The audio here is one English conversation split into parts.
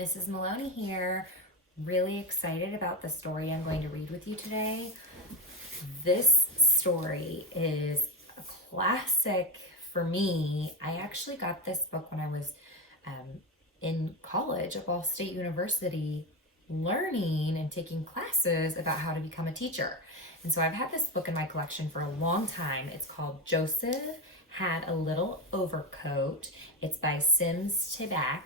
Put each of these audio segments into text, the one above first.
Mrs. Maloney here. Really excited about the story I'm going to read with you today. This story is a classic for me. I actually got this book when I was in college at Ball State University, learning and taking classes about how to become a teacher. And so I've had this book in my collection for a long time. It's called Joseph Had a Little Overcoat. It's by Sims Tabak.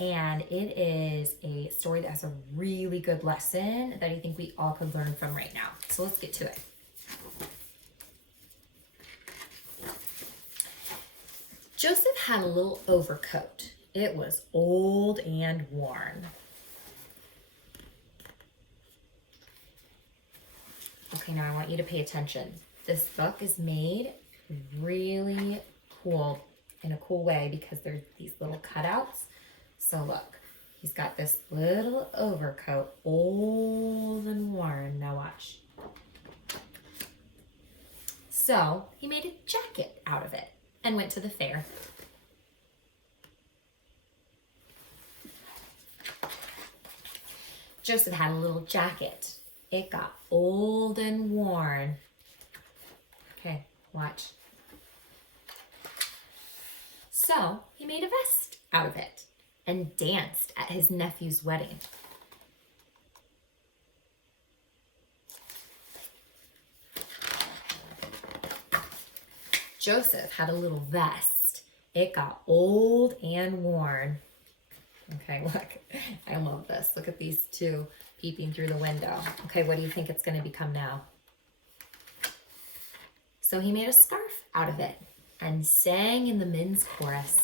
And it is a story that has a really good lesson that I think we all could learn from right now. So let's get to it. Joseph had a little overcoat. It was old and worn. Okay, now I want you to pay attention. This book is made really cool, in a cool way, because there's these little cutouts. So look, he's got this little overcoat, old and worn. Now watch. So he made a jacket out of it and went to the fair. Joseph had a little jacket. It got old and worn. Okay, watch. So he made a vest out of it and danced at his nephew's wedding. Joseph had a little vest. It got old and worn. Okay, look, I love this. Look at these two peeping through the window. Okay, what do you think it's going to become now? So he made a scarf out of it and sang in the men's chorus.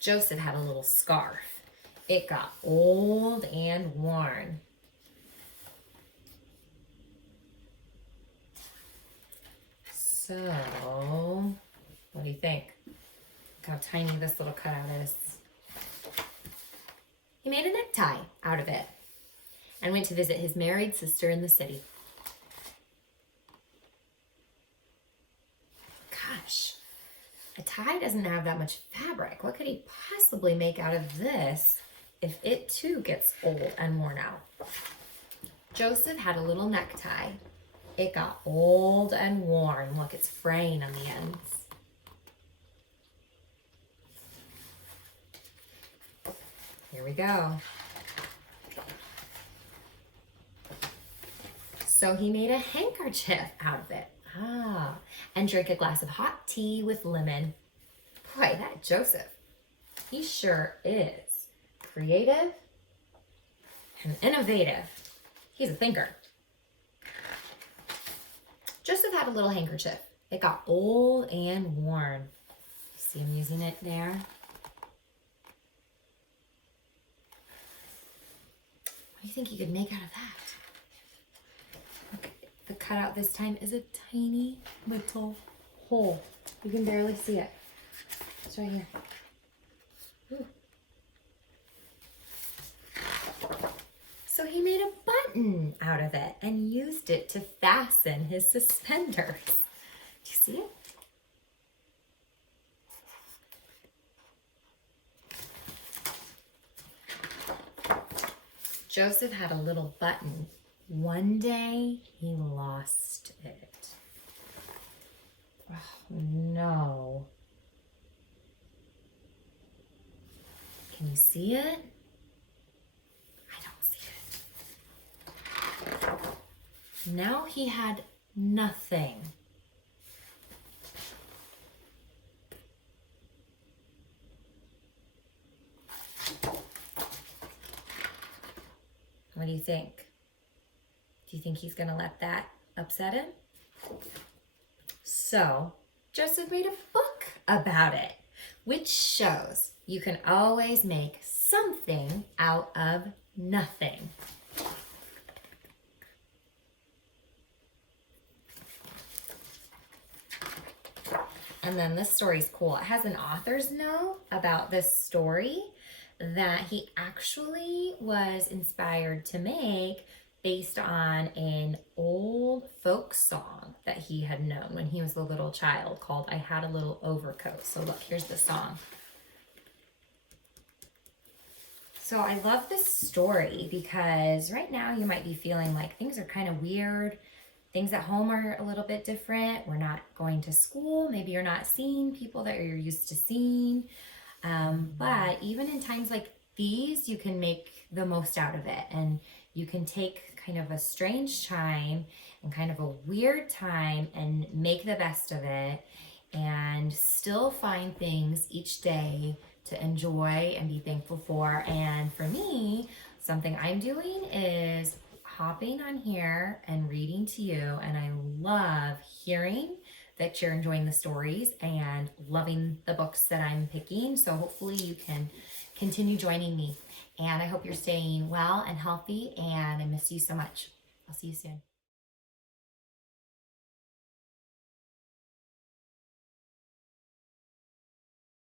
Joseph had a little scarf. It got old and worn. So, what do you think? Look how tiny this little cutout is. He made a necktie out of it and went to visit his married sister in the city. Gosh, a tie doesn't have that much fabric. What could he possibly make out of this if it too gets old and worn out? Joseph had a little necktie. It got old and worn. Look, it's fraying on the ends. Here we go. So he made a handkerchief out of it. And drank a glass of hot tea with lemon. Boy, that Joseph, he sure is creative and innovative. He's a thinker. Joseph had a little handkerchief. It got old and worn. See him using it there? What do you think you could make out of that? Look, the cutout this time is a tiny little hole. You can barely see it. It's right here. Ooh. So he made a button out of it and used it to fasten his suspenders. Do you see it? Joseph had a little button. One day he lost it. Oh, no. Can you see it? Now he had nothing. What do you think? Do you think he's going to let that upset him? So, Joseph made a book about it, which shows you can always make something out of nothing. And then this story's cool. It has an author's note about this story that he actually was inspired to make based on an old folk song that he had known when he was a little child called I Had a Little Overcoat. So look, here's the song. So I love this story because right now you might be feeling like things are kind of weird. Things at home are a little bit different. We're not going to school. Maybe you're not seeing people that you're used to seeing. But even in times like these, you can make the most out of it. And you can take kind of a strange time and kind of a weird time and make the best of it and still find things each day to enjoy and be thankful for. And for me, something I'm doing is hopping on here and reading to you. And I love hearing that you're enjoying the stories and loving the books that I'm picking. So hopefully you can continue joining me. And I hope you're staying well and healthy. And I miss you so much. I'll see you soon.